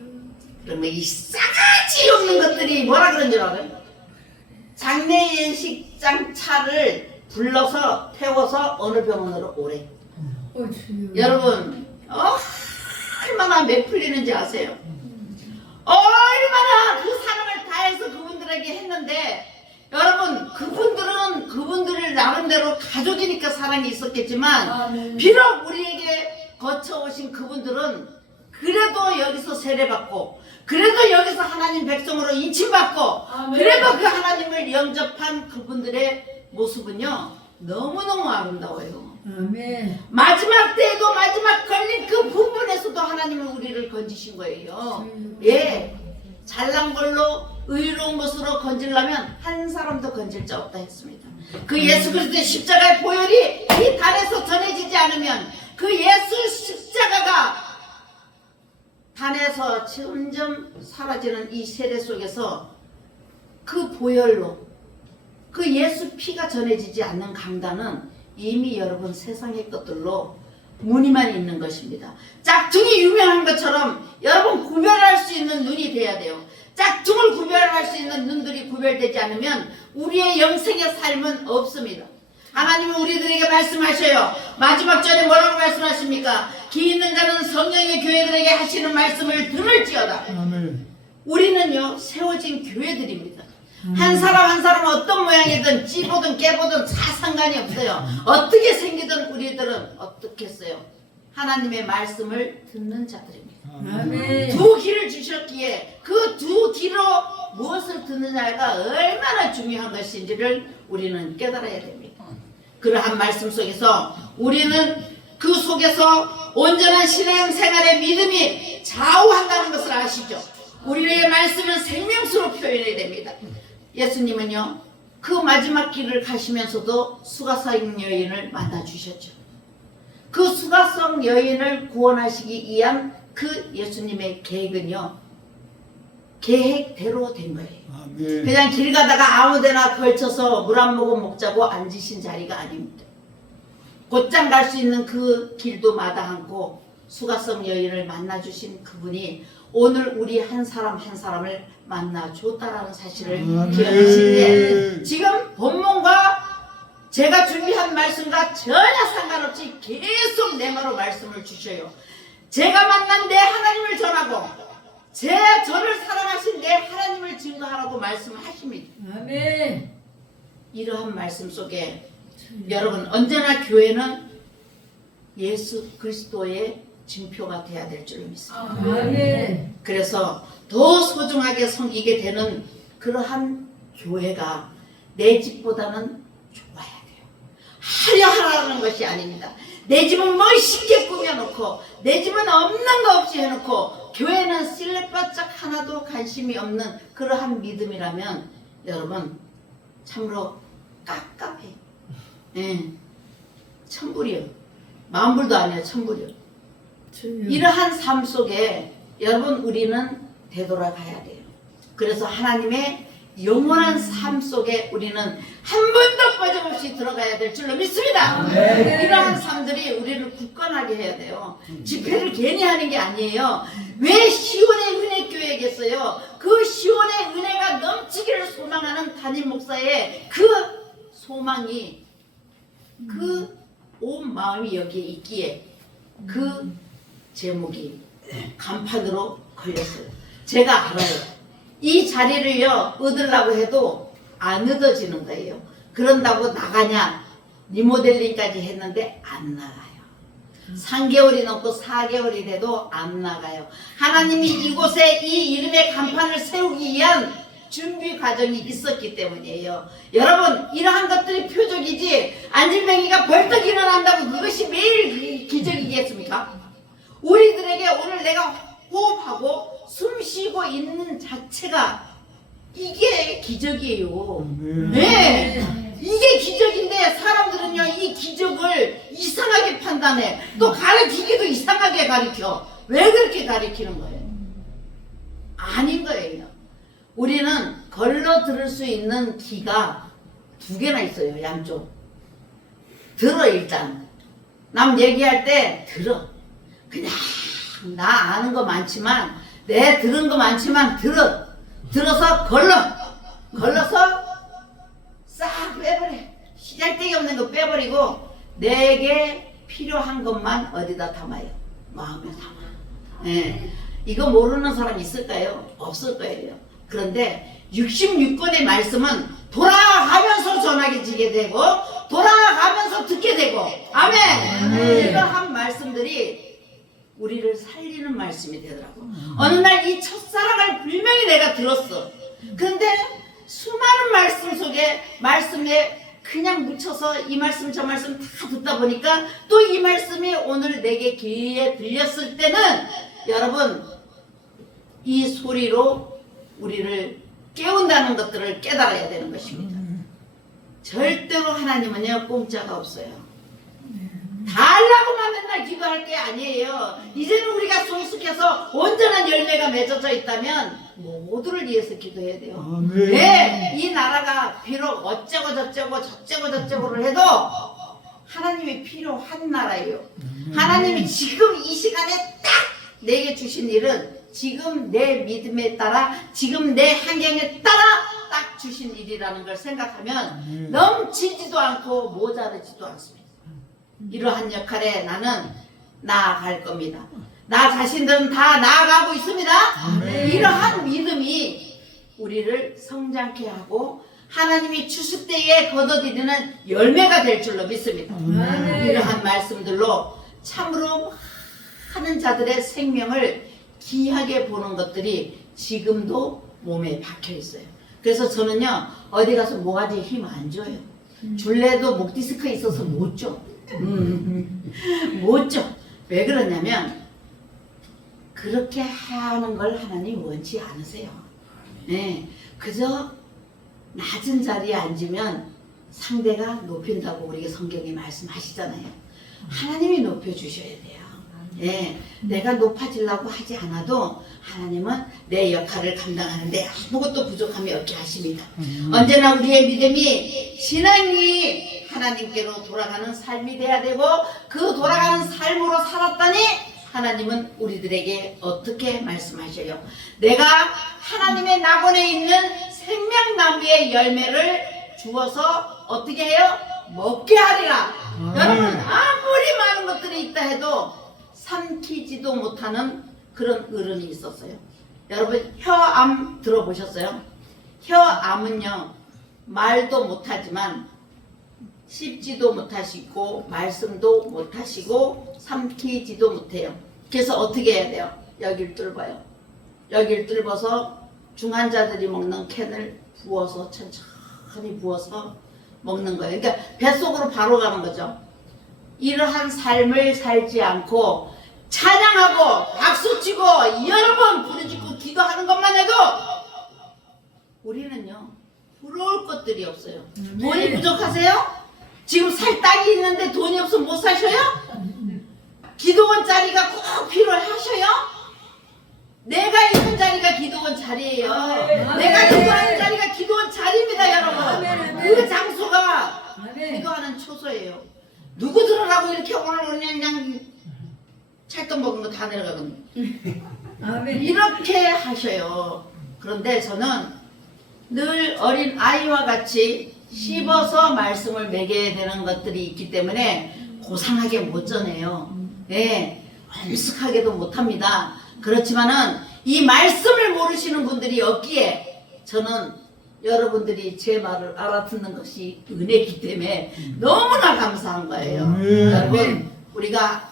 그러면 이 싸가지 없는 것들이 뭐라 그런 줄 알아요? 장례 예식장 차를 불러서 태워서 어느 병원으로 오래. 여러분 얼마나 매 풀리는지 아세요? 얼마나 그 사랑을 다해서 그분들에게 했는데 여러분 그분들을 나름대로 가족이니까 사랑이 있었겠지만 아멘. 비록 우리에게 거쳐오신 그분들은 그래도 여기서 세례받고 그래도 여기서 하나님 백성으로 인침받고 아멘. 그래도 그 하나님을 영접한 그분들의 모습은요 너무너무 아름다워요. 아멘. 마지막 때에도 마지막 걸린 그 부분에서도 하나님은 우리를 건지신 거예요. 예, 잘난 걸로 의로운 것으로 건지려면 한 사람도 건질 자 없다 했습니다. 그 예수 그리스도의 십자가의 보혈이 이 단에서 전해지지 않으면 그 예수 십자가가 단에서 점점 사라지는 이 세대 속에서 그 보혈로 그 예수 피가 전해지지 않는 강단은 이미 여러분 세상의 것들로 무늬만 있는 것입니다. 짝퉁이 유명한 것처럼 여러분 구별할 수 있는 눈이 돼야 돼요. 짝퉁을 구별할 수 있는 눈들이 구별되지 않으면 우리의 영생의 삶은 없습니다. 하나님은 우리들에게 말씀하셔요. 마지막 절에 뭐라고 말씀하십니까? 기 있는 자는 성령의 교회들에게 하시는 말씀을 들을지어다. 아멘. 우리는요 세워진 교회들입니다. 한 사람 한 사람 어떤 모양이든 찌보든 깨보든 다 상관이 없어요. 어떻게 생기든 우리들은 어떻겠어요? 하나님의 말씀을 듣는 자들입니다. 아멘. 두 귀를 주셨기에 그 두 귀로 무엇을 듣느냐가 얼마나 중요한 것인지를 우리는 깨달아야 됩니다. 그러한 말씀 속에서 우리는 그 속에서 온전한 신앙생활의 믿음이 좌우한다는 것을 아시죠? 우리의 말씀은 생명수로 표현해야 됩니다. 예수님은요 그 마지막 길을 가시면서도 수가성 여인을 만나 주셨죠. 그 수가성 여인을 구원하시기 위한 그 예수님의 계획은요 계획대로 된 거예요. 아멘. 그냥 길 가다가 아무데나 걸쳐서 물 한 모금 먹자고 앉으신 자리가 아닙니다. 곧장 갈 수 있는 그 길도 마다않고 수가성 여인을 만나 주신 그분이 오늘 우리 한 사람 한 사람을 만나 줬다라는 사실을 기억하실 때 지금 본문과 제가 준비한 말씀과 전혀 상관없이 계속 내마로 말씀을 주셔요. 제가 만난 내 하나님을 전하고 저를 사랑하신 내 하나님을 증거하라고 말씀을 하십니다. 아멘. 이러한 말씀 속에 여러분 언제나 교회는 예수 그리스도의 증표가 돼야 될 줄로 믿습니다. 아멘. 그래서 더 소중하게 섬기게 되는 그러한 교회가 내 집보다는 좁아야 돼요. 하려 하라는 것이 아닙니다. 내 집은 멋있게 꾸며놓고 내 집은 없는 거 없이 해놓고 교회는 실내바짝 하나도 관심이 없는 그러한 믿음이라면 여러분 참으로 깝깝해. 예. 천불이요. 만불도 아니에요. 천불이요. 이러한 삶 속에 여러분 우리는 되돌아가야 돼요. 그래서 하나님의 영원한 삶 속에 우리는 한 번도 빠짐없이 들어가야 될 줄로 믿습니다. 이러한 삶들이 우리를 굳건하게 해야 돼요. 집회를 괜히 하는 게 아니에요. 왜 시온의 은혜교회겠어요? 그 시온의 은혜가 넘치기를 소망하는 담임 목사의 그 소망이 그 온 마음이 여기에 있기에 그 제목이 간판으로 걸렸어요. 제가 알아요. 이 자리를요 얻으려고 해도 안 얻어지는 거예요. 그런다고 나가냐 리모델링까지 했는데 안 나가요. 3개월이 넘고 4개월이 돼도 안 나가요. 하나님이 이곳에 이 이름의 간판을 세우기 위한 준비 과정이 있었기 때문이에요. 여러분 이러한 것들이 표적이지 안진뱅이가 벌떡 일어난다고 그것이 매일 기적이겠습니까? 우리들에게 오늘 내가 호흡하고 숨 쉬고 있는 자체가 이게 기적이에요. 네, 이게 기적인데 사람들은요 이 기적을 이상하게 판단해. 또 가르치기도 이상하게 가르쳐. 왜 그렇게 가르치는 거예요? 아닌 거예요. 우리는 걸러 들을 수 있는 귀가 2개나 있어요. 양쪽. 들어. 일단 남 얘기할 때 들어. 그냥 나 아는 거 많지만 내 들은 거 많지만 들어서 걸러서 싹 빼버려. 시잘데기 없는 거 빼버리고 내게 필요한 것만 어디다 담아요. 마음에 담아. 예. 이거 모르는 사람 있을까요? 없을 거예요. 그런데 66권의 말씀은 돌아가면서 전하게 지게 되고 돌아가면서 듣게 되고 아멘. 이러한 말씀들이 우리를 살리는 말씀이 되더라고. 어느 날 이 첫사랑을 분명히 내가 들었어. 근데 수많은 말씀 속에 말씀에 그냥 묻혀서 이 말씀 저 말씀 다 듣다 보니까 또 이 말씀이 오늘 내게 귀에 들렸을 때는 여러분 이 소리로 우리를 깨운다는 것들을 깨달아야 되는 것입니다. 절대로 하나님은요 공짜가 없어요. 다 하려고만 맨날 기도할 게 아니에요. 이제는 우리가 성숙해서 온전한 열매가 맺어져 있다면 모두를 위해서 기도해야 돼요. 네, 이 나라가 비록 어쩌고 저쩌고를 해도 하나님이 필요한 나라예요. 하나님이 지금 이 시간에 딱 내게 주신 일은 지금 내 믿음에 따라 지금 내 환경에 따라 딱 주신 일이라는 걸 생각하면 넘치지도 않고 모자르지도 않습니다. 이러한 역할에 나는 나아갈 겁니다. 나 자신들은 다 나아가고 있습니다. 이러한 믿음이 우리를 성장케 하고 하나님이 주실 때에 거둬들이는 열매가 될 줄로 믿습니다. 이러한 말씀들로 참으로 하는 자들의 생명을 귀하게 보는 것들이 지금도 몸에 박혀 있어요. 그래서 저는요 어디 가서 모가지에 힘 안 줘요. 줄래도 목 디스크 있어서 못 줘. 못 줘. 왜 그러냐면 그렇게 하는 걸 하나님 원치 않으세요. 네, 그저 낮은 자리에 앉으면 상대가 높인다고 우리가 성경에 말씀하시잖아요. 하나님이 높여주셔야 돼요. 예, 내가 높아지려고 하지 않아도 하나님은 내 역할을 감당하는데 아무것도 부족함이 없게 하십니다. 언제나 우리의 믿음이 신앙이 하나님께로 돌아가는 삶이 돼야 되고 그 돌아가는 삶으로 살았더니 하나님은 우리들에게 어떻게 말씀하셔요? 내가 하나님의 낙원에 있는 생명나무의 열매를 주어서 어떻게 해요? 먹게 하리라. 여러분 아무리 많은 것들이 있다 해도 삼키지도 못하는 그런 어른이 있었어요. 여러분 혀암 들어보셨어요? 혀암은요 말도 못하지만 씹지도 못하시고 말씀도 못하시고 삼키지도 못해요. 그래서 어떻게 해야 돼요? 여기를 뚫어요. 여기를 뚫어서 중환자들이 먹는 캔을 부어서 천천히 부어서 먹는 거예요. 그러니까 뱃속으로 바로 가는 거죠. 이러한 삶을 살지 않고 찬양하고 박수치고 여러 번 부르짖고 기도하는 것만 해도 우리는요 부러울 것들이 없어요. 돈이 부족하세요? 지금 살 땅이 있는데 돈이 없으면 못 사셔요? 기도원 자리가 꼭 필요하셔요? 내가 있는 자리가 기도원 자리예요. 내가 기도하는 자리가 기도원 자리입니다, 여러분. 그 장소가 기도하는 초소예요. 누구 들으라고 이렇게 오늘 그냥 찰떡 먹은 거 다 내려가거든요. 이렇게 하셔요. 그런데 저는 늘 어린 아이와 같이 씹어서 말씀을 먹여야 되는 것들이 있기 때문에 고상하게 못 전해요. 네, 엄숙하게도 못합니다. 그렇지만은 이 말씀을 모르시는 분들이 없기에 저는 여러분들이 제 말을 알아듣는 것이 은혜이기 때문에 너무나 감사한 거예요. 여러분 우리가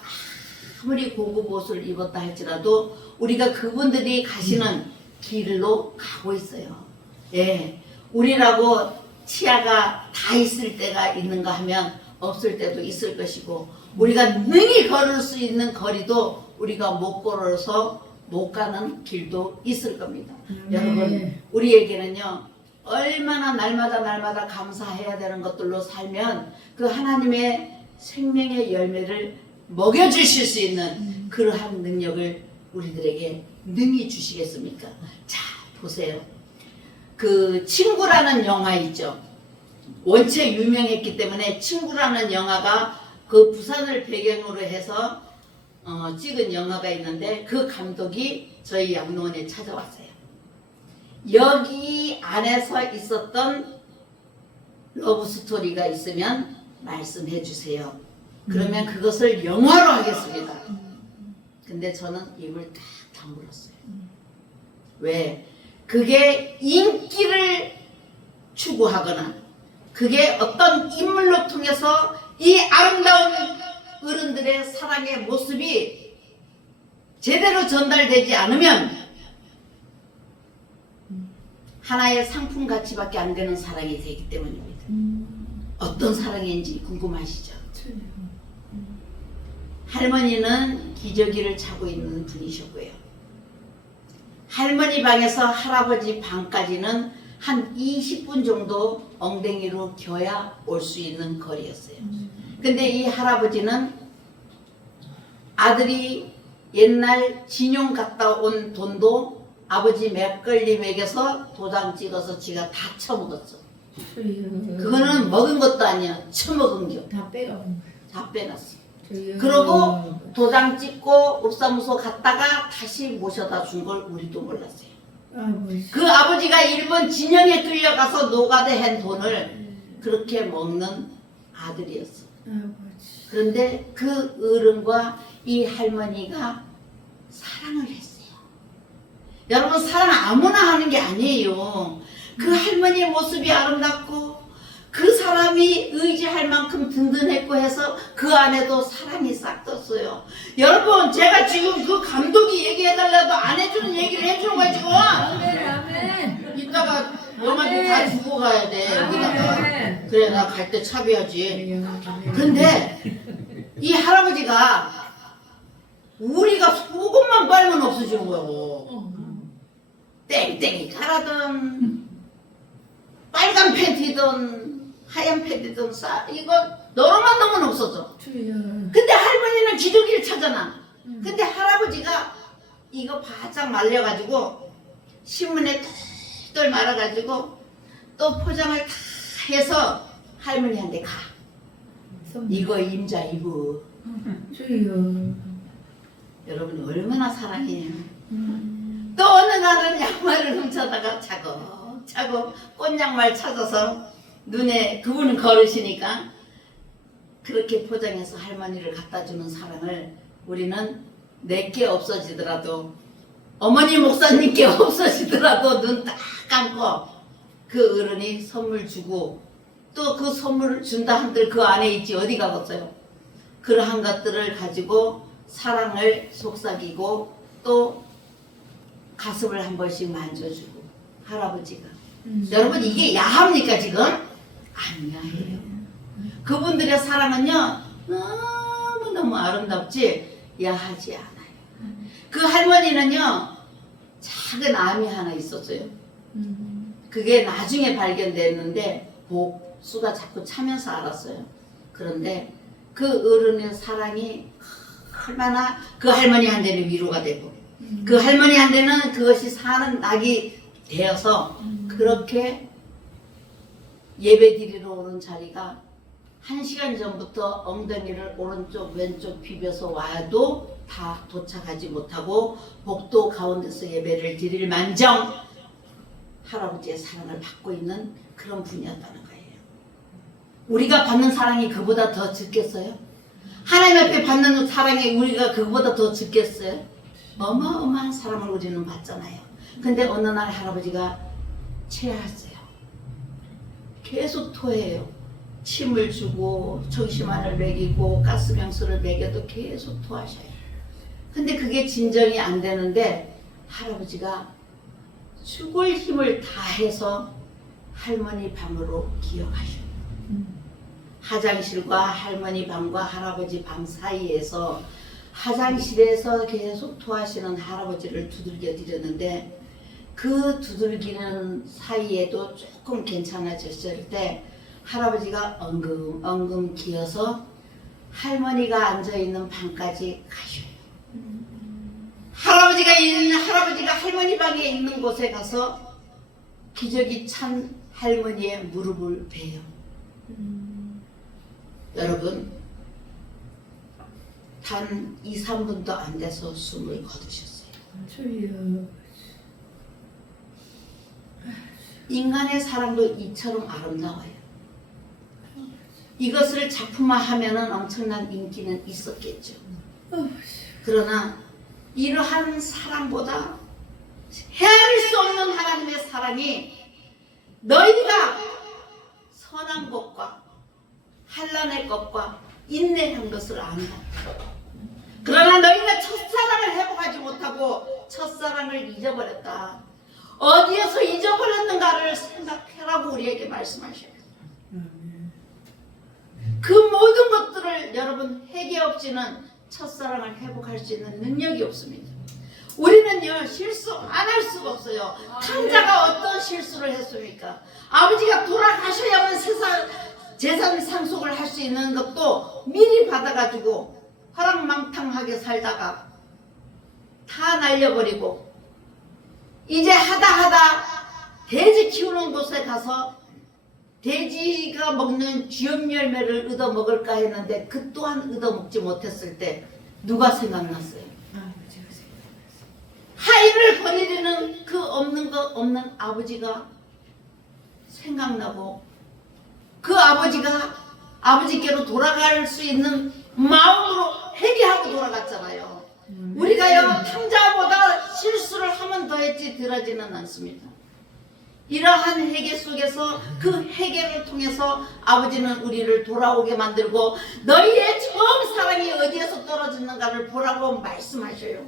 아무리 고급 옷을 입었다 할지라도 우리가 그분들이 가시는 길로 가고 있어요. 예, 우리라고 치아가 다 있을 때가 있는가 하면 없을 때도 있을 것이고 우리가 능히 걸을 수 있는 거리도 우리가 못 걸어서 못 가는 길도 있을 겁니다. 여러분 우리에게는요 얼마나 날마다 감사해야 되는 것들로 살면 그 하나님의 생명의 열매를 먹여주실 수 있는 그러한 능력을 우리들에게 능히 주시겠습니까? 자 보세요. 그 친구라는 영화 있죠. 원체 유명했기 때문에 친구라는 영화가 그 부산을 배경으로 해서 찍은 영화가 있는데 그 감독이 저희 양로원에 찾아왔어요. 여기 안에서 있었던 러브 스토리가 있으면 말씀해 주세요. 그러면 그것을 영화로 하겠습니다. 근데 저는 입을 딱 다물었어요. 왜? 그게 인기를 추구하거나 그게 어떤 인물로 통해서 이 아름다운 어른들의 사랑의 모습이 제대로 전달되지 않으면 하나의 상품 가치밖에 안 되는 사랑이 되기 때문입니다. 어떤 사랑인지 궁금하시죠? 할머니는 기저귀를 차고 있는 분이셨고요. 할머니 방에서 할아버지 방까지는 한 20분 정도 엉덩이로 겨야 올 수 있는 거리였어요. 근데 이 할아버지는 아들이 옛날 진용 갔다 온 돈도 아버지 맥걸리 먹여서 도장 찍어서 지가 다 처먹었어. 주여. 그거는 먹은 것도 아니야. 처먹은 겨. 다 빼가고. 다 빼놨어. 주여. 그러고 도장 찍고 읍사무소 갔다가 다시 모셔다 준 걸 우리도 몰랐어요. 아버지. 그 아버지가 일본 진영에 끌려가서 노가대 한 돈을 그렇게 먹는 아들이었어. 아버지. 그런데 그 어른과 이 할머니가 사랑을 했어요. 여러분, 사랑 아무나 하는 게 아니에요. 그 할머니의 모습이 아름답고 그 사람이 의지할 만큼 든든했고 해서 그 안에도 사랑이 싹 떴어요. 여러분, 제가 지금 그 감독이 얘기해달라도 안 해주는 얘기를 해주는 거야 지금. 아멘 아멘. 이따가 영화도 다 주고 가야 돼 여기다가. 아멘. 그래, 나 갈 때 차비하지. 주여. 근데 이 할아버지가 우리가 속옷만 빨면 없어지는 거예요. 땡땡이 가라든 빨간 팬티든 하얀 팬티든 이거 너로만 넣으면 없어져. 주여. 근데 할머니는 기저귀를 차잖아. 근데 할아버지가 이거 바짝 말려가지고 신문에 똘똘 말아가지고 또 포장을 다 해서 할머니한테 가. 이거 임자 입어. 주여. 여러분이 얼마나 사랑해요. 또 어느 날은 양말을 훔쳐다가 차곡차곡 꽃양말 찾아서 눈에, 그분은 걸으시니까 그렇게 포장해서 할머니를 갖다주는 사랑을 우리는 내게 없어지더라도, 어머니 목사님께 없어지더라도 눈 딱 감고 그 어른이 선물 주고 또 그 선물을 준다 한들 그 안에 있지 어디 가겠어요. 그러한 것들을 가지고 사랑을 속삭이고 또 가슴을 한 번씩 만져주고 할아버지가. 여러분, 이게 야합니까 지금? 안 야해요. 그분들의 사랑은요 너무너무 아름답지 야하지 않아요. 그 할머니는요 작은 암이 하나 있었어요. 그게 나중에 발견됐는데 복수가 자꾸 차면서 알았어요. 그런데 그 어른의 사랑이 얼마나 그 할머니한테는 위로가 되고 그 할머니한테는 그것이 사는 낙이 되어서 그렇게 예배 드리러 오는 자리가 1시간 전부터 엉덩이를 오른쪽 왼쪽 비벼서 와도 다 도착하지 못하고 복도 가운데서 예배를 드릴 만정 할아버지의 사랑을 받고 있는 그런 분이었다는 거예요. 우리가 받는 사랑이 그보다 더 적겠어요? 하나님 앞에 받는 사랑이 우리가 그보다 더 적겠어요? 어마어마한 사랑을 우리는 받잖아요. 근데 어느 날 할아버지가 체했어요. 계속 토해요. 침을 주고 정심환을 먹이고 가스병수를 먹여도 계속 토하셔요. 근데 그게 진정이 안 되는데 할아버지가 죽을 힘을 다해서 할머니 방으로 기어가셔요. 화장실과 할머니 방과 할아버지 방 사이에서 화장실에서 계속 토하시는 할아버지를 두들겨 드렸는데 그 두들기는 사이에도 조금 괜찮아졌을 때 할아버지가 엉금 기어서 할머니가 앉아있는 방까지 가셔요. 할아버지가 할머니 방에 있는 곳에 가서 기저귀 찬 할머니의 무릎을 베요. 여러분, 단 2, 3분도 안 돼서 숨을 거두셨어요. 주여. 인간의 사랑도 이처럼 아름다워요. 이것을 작품화하면 엄청난 인기는 있었겠죠. 그러나 이러한 사랑보다 헤아릴 수 없는 하나님의 사랑이 너희가 선한 것과 한란의 것과 인내한 것을 안다. 그러나 너희가 첫사랑을 회복하지 못하고 첫사랑을 잊어버렸다. 어디에서 잊어버렸는가를 생각해라고 우리에게 말씀하셔요. 그 모든 것들을 여러분 회개 없이는 첫사랑을 회복할 수 있는 능력이 없습니다. 우리는요 실수 안 할 수가 없어요. 탕자가 어떤 실수를 했습니까? 아버지가 돌아가셔야만 재산 상속을 할 수 있는 것도 미리 받아가지고 화랑망탕하게 살다가 다 날려버리고 이제 하다 돼지 키우는 곳에 가서 돼지가 먹는 쥐염 열매를 얻어 먹을까 했는데 그 또한 얻어 먹지 못했을 때 누가 생각났어요? 아버지가 생각났어. 하인을 거느리는 그 없는 아버지가 생각나고 그 아버지가 아버지께로 돌아갈 수 있는 마음으로 회개하고 돌아갔잖아요. 우리가요 탕자보다 실수를 하면 더했지 덜하지는 않습니다. 이러한 회개 속에서 그 회개를 통해서 아버지는 우리를 돌아오게 만들고 너희의 처음 사랑이 어디에서 떨어졌는가를 보라고 말씀하셔요.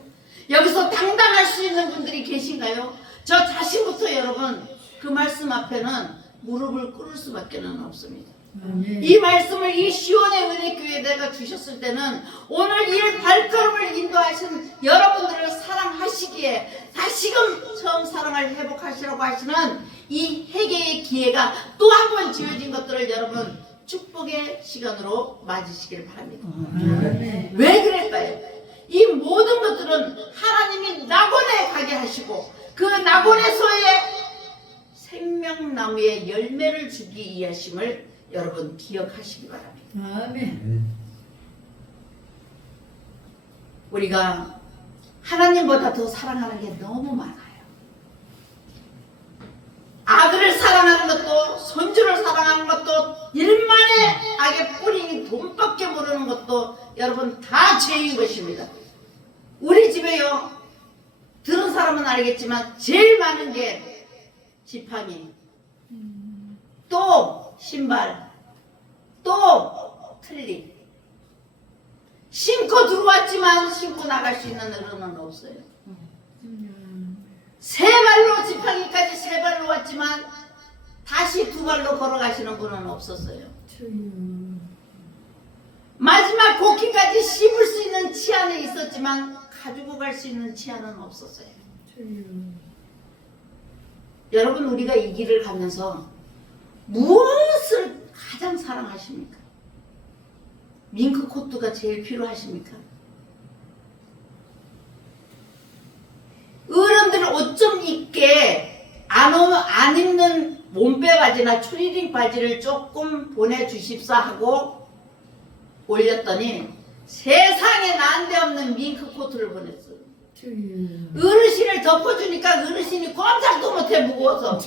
여기서 당당할 수 있는 분들이 계신가요? 저 자신부터 여러분 그 말씀 앞에는 무릎을 꿇을 수밖에 없습니다. 이 말씀을 이 시온의 은혜교회에 내가 주셨을 때는 오늘 이 발걸음을 인도하신 여러분들을 사랑하시기에 다시금 처음 사랑을 회복하시라고 하시는 이 회개의 기회가 또 한 번 지어진 것들을 여러분 축복의 시간으로 맞으시길 바랍니다. 왜 그럴까요? 이 모든 것들은 하나님이 낙원에 가게 하시고 그 낙원에서의 생명나무의 열매를 주기 위하심을 여러분 기억하시기 바랍니다. 아멘. 우리가 하나님보다 더 사랑하는 게 너무 많아요. 아들을 사랑하는 것도 손주를 사랑하는 것도 일만의 악의 뿌리인 돈밖에 모르는 것도 여러분 다 죄인 것입니다. 우리 집에요 들은 사람은 알겠지만 제일 많은 게 지팡이 또 신발 또 틀리 신고 들어왔지만 신고 나갈 수 있는 어른은 없어요. 세 발로 지팡이까지 세 발로 왔지만 다시 두 발로 걸어가시는 분은 없었어요. 마지막 곡기까지 씹을 수 있는 치안에 있었지만 가지고 갈 수 있는 치안은 없었어요. 여러분 우리가 이 길을 가면서 무엇을 가장 사랑하십니까? 밍크 코트가 제일 필요하십니까? 어른들 옷 좀 입게 안 입는 몸빼 바지나 추리닝 바지를 조금 보내주십사 하고 올렸더니 세상에 난데없는 밍크 코트를 보냈어요. 어르신을 덮어주니까 어르신이 꼼짝도 못해 무거워서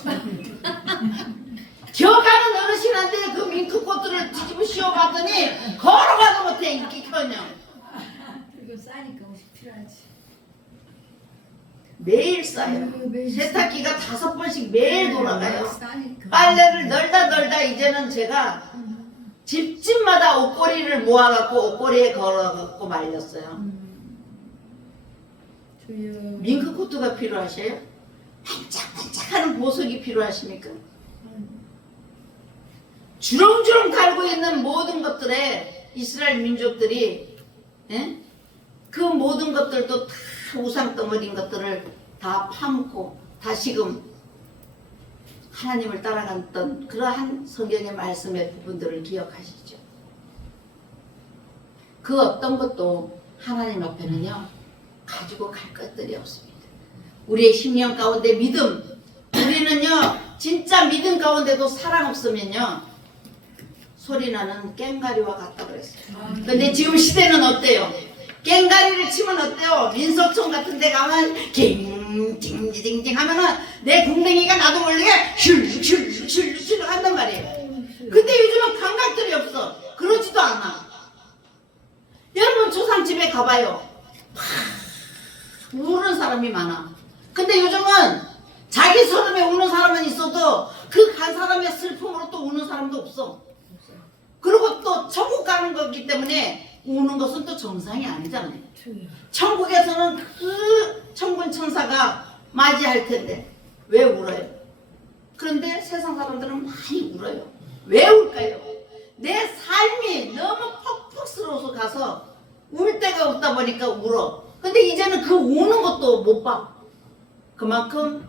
기어가는 어르신한테 그 밍크 코트를 뒤집어 씌워봤더니 걸어가도 못해 인기커녕. 그리고 싸니까 옷이 필요하지. 매일 싸요. 매일 세탁기가 5번씩 매일 돌아가요. 싸니까. 빨래를 널다 이제는 제가 집집마다 옷걸이를 모아갖고 옷걸이에 걸어갖고 말렸어요. 밍크 코트가 필요하셔요? 반짝반짝하는 보석이 필요하십니까? 주렁주렁 달고 있는 모든 것들에 이스라엘 민족들이 그 모든 것들도 다 우상덩어리인 것들을 다 파묻고 다시금 하나님을 따라갔던 그러한 성경의 말씀의 부분들을 기억하시죠. 그 어떤 것도 하나님 앞에는요 가지고 갈 것들이 없습니다. 우리의 심령 가운데 믿음, 우리는요 진짜 믿음 가운데도 사랑 없으면요 소리나는 꽹가리와 같다 그랬어요. 근데 지금 시대는 어때요? 꽹가리를 치면 어때요? 민속촌 같은 데 가면 징징징징 하면은 내 궁뎅이가 나도 모르게 슐슐슐슐 한단 말이에요. 근데 요즘은 감각들이 없어. 그러지도 않아. 여러분 조상집에 가봐요. 우는 사람이 많아. 근데 요즘은 자기 서름에 우는 사람은 있어도 그 간 사람의 슬픔으로 또 우는 사람도 없어. 그리고 또 천국 가는 거기 때문에 우는 것은 또 정상이 아니잖아요. 천국에서는 그 천군 천사가 맞이할 텐데 왜 울어요? 그런데 세상 사람들은 많이 울어요. 왜 울까요? 내 삶이 너무 퍽퍽스러워서 가서 울 때가 없다 보니까 울어. 근데 이제는 그 우는 것도 못 봐. 그만큼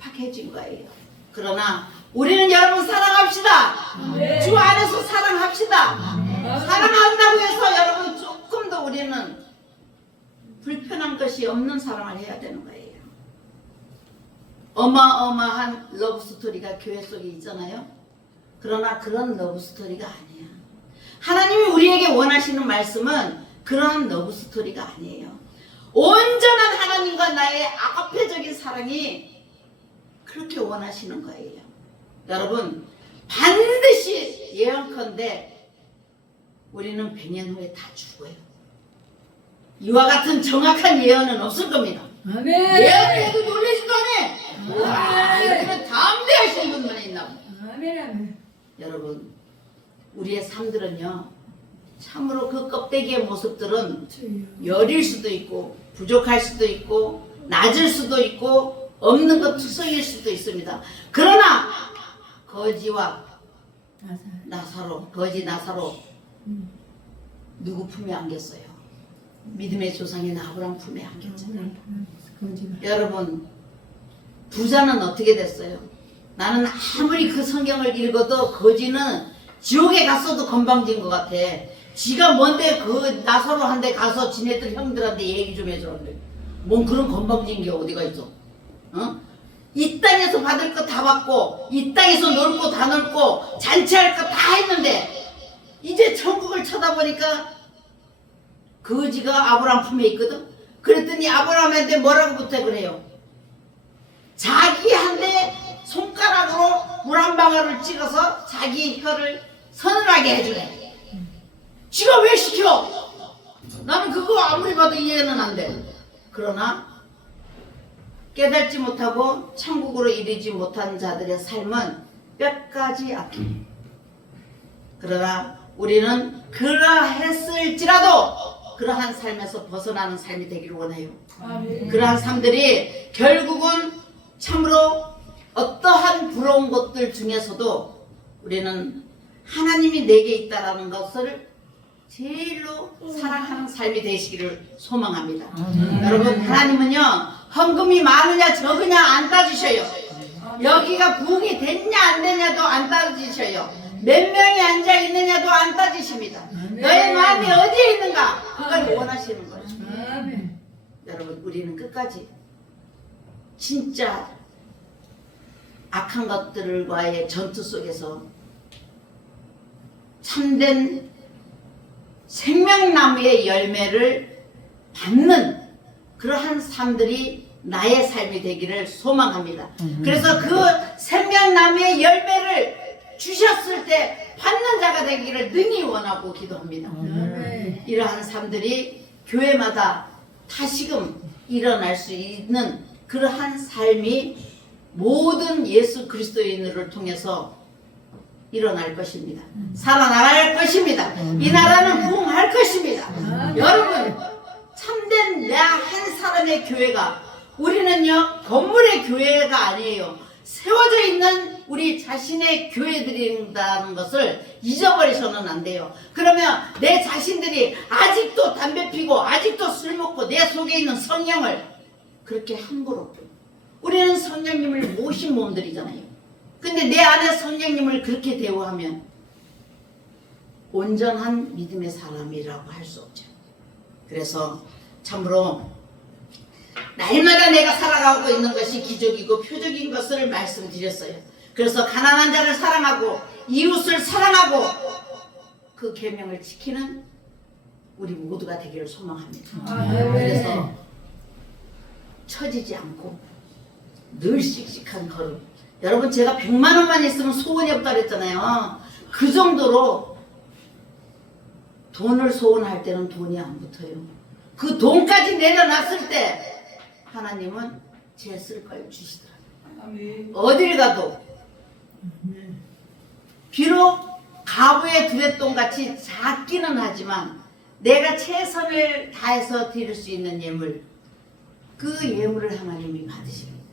팍팍해진 거예요. 그러나 우리는 여러분 사랑합시다. 네. 주 안에서 사랑합시다. 사랑한다고 해서 여러분 조금 더 우리는 불편한 것이 없는 사랑을 해야 되는 거예요. 어마어마한 러브스토리가 교회 속에 있잖아요. 그러나 그런 러브 스토리가 아니야. 하나님이 우리에게 원하시는 말씀은 그런 러브 스토리가 아니에요. 온전한 하나님과 나의 아가페적인 사랑이 그렇게 원하시는 거예요. 여러분, 반드시 예언컨대 우리는 100년 후에 다 죽어요. 이와 같은 정확한 예언은 없을 겁니다. 아멘. 예언해도 놀라지도 않아. 와, 이거는 담대하신 분만 있나 봐. 아멘. 아멘. 여러분, 우리의 삶들은요, 참으로 그 껍데기의 모습들은 여릴 수도 있고 부족할 수도 있고 낮을 수도 있고 없는 것 투성일 수도 있습니다. 그러나 거지와 나사로, 거지 나사로 누구 품에 안겼어요? 믿음의 조상인 아브라함 품에 안겼잖아요. 여러분, 부자는 어떻게 됐어요? 나는 아무리 그 성경을 읽어도 거지는 지옥에 갔어도 건방진 것 같아. 지가 뭔데 그 나사로 한 데 가서 지네들 형들한테 얘기 좀 해주는데 뭔 그런 건방진 게 어디가 있어? 어? 이 땅에서 받을 거 다 받고 이 땅에서 놀 거 다 놀고 잔치할 거 다 했는데 이제 천국을 쳐다보니까 거지가 아브라함 품에 있거든. 그랬더니 아브라함한테 뭐라고 부탁을 해요? 자기한테 손가락으로 물 한 방울을 찍어서 자기 혀를 서늘하게 해주래. 지가 왜 시켜? 나는 그거 아무리 봐도 이해는 안 돼. 그러나 깨닫지 못하고 천국으로 이르지 못한 자들의 삶은 뼈까지 아픕니다. 그러나 우리는 그러했을지라도 그러한 삶에서 벗어나는 삶이 되기를 원해요. 그러한 삶들이 결국은 참으로 어떠한 부러운 것들 중에서도 우리는 하나님이 내게 있다라는 것을 제일로 사랑하는 삶이 되시기를 소망합니다. 여러분, 하나님은요 헌금이 많으냐 적으냐 안 따지셔요. 여기가 부흥이 됐냐 안 되냐도 안 따지셔요. 몇 명이 앉아 있느냐도 안 따지십니다. 너의 마음이 어디에 있는가 그걸 원하시는 거예요. 여러분, 우리는 끝까지 진짜 악한 것들과의 전투 속에서 참된 생명나무의 열매를 받는 그러한 삶들이 나의 삶이 되기를 소망합니다. 그래서 그 생명나무의 열매를 주셨을 때 받는 자가 되기를 능히 원하고 기도합니다. 이러한 삶들이 교회마다 다시금 일어날 수 있는 그러한 삶이 모든 예수 그리스도인을 통해서 일어날 것입니다. 살아나갈 것입니다. 이 나라는 부흥할 것입니다. 여러분, 참된 내 한 사람의 교회가, 우리는요 건물의 교회가 아니에요. 세워져 있는 우리 자신의 교회들이라는 것을 잊어버리셔는 안 돼요. 그러면 내 자신들이 아직도 담배 피고 아직도 술 먹고 내 속에 있는 성령을 그렇게 함부로, 우리는 성령님을 모신 몸들이잖아요. 근데 내 안에 성령님을 그렇게 대우하면 온전한 믿음의 사람이라고 할 수 없죠. 그래서 참으로 날마다 내가 살아가고 있는 것이 기적이고 표적인 것을 말씀드렸어요. 그래서 가난한 자를 사랑하고 이웃을 사랑하고 그 계명을 지키는 우리 모두가 되기를 소망합니다. 그래서 처지지 않고 늘 씩씩한 걸음. 여러분, 제가 100만 원만 있으면 소원이 없다 그랬잖아요. 그 정도로 돈을 소원할 때는 돈이 안 붙어요. 그 돈까지 내려놨을 때 하나님은 제 쓸 걸 주시더라고요. 어딜 가도 비록 가부의 두레똥같이 작기는 하지만 내가 최선을 다해서 드릴 수 있는 예물, 그 예물을 하나님이 받으십니다.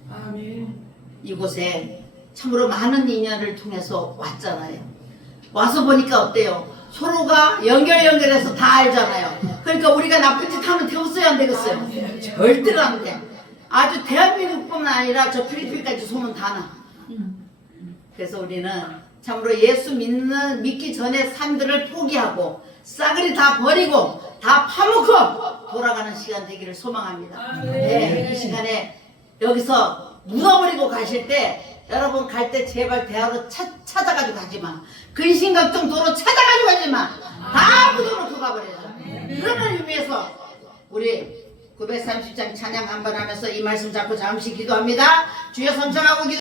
이곳에 참으로 많은 인연을 통해서 왔잖아요. 와서 보니까 어때요? 서로가 연결해서 다 알잖아요. 그러니까 우리가 나쁜 짓 하면 되었어요, 안 되겠어요? 절대로 안 돼. 아주 대한민국뿐만 아니라 저 필리핀까지 소문 다 나. 그래서 우리는 참으로 예수 믿기 전에 삶들을 포기하고 싸그리 다 버리고 다 파묻고 돌아가는 시간 되기를 소망합니다. 네, 이 시간에 여기서 묻어버리고 가실 때 여러분 갈 때 제발 대화로 찾아가지고 가지 마. 근심 걱정 도로 찾아가지고 가지 마. 다 무도로 둬가버려서. 그런 의미에서 우리 930장 찬양 한번 하면서 이 말씀 잡고 잠시 기도합니다. 주여 선창하고 기도.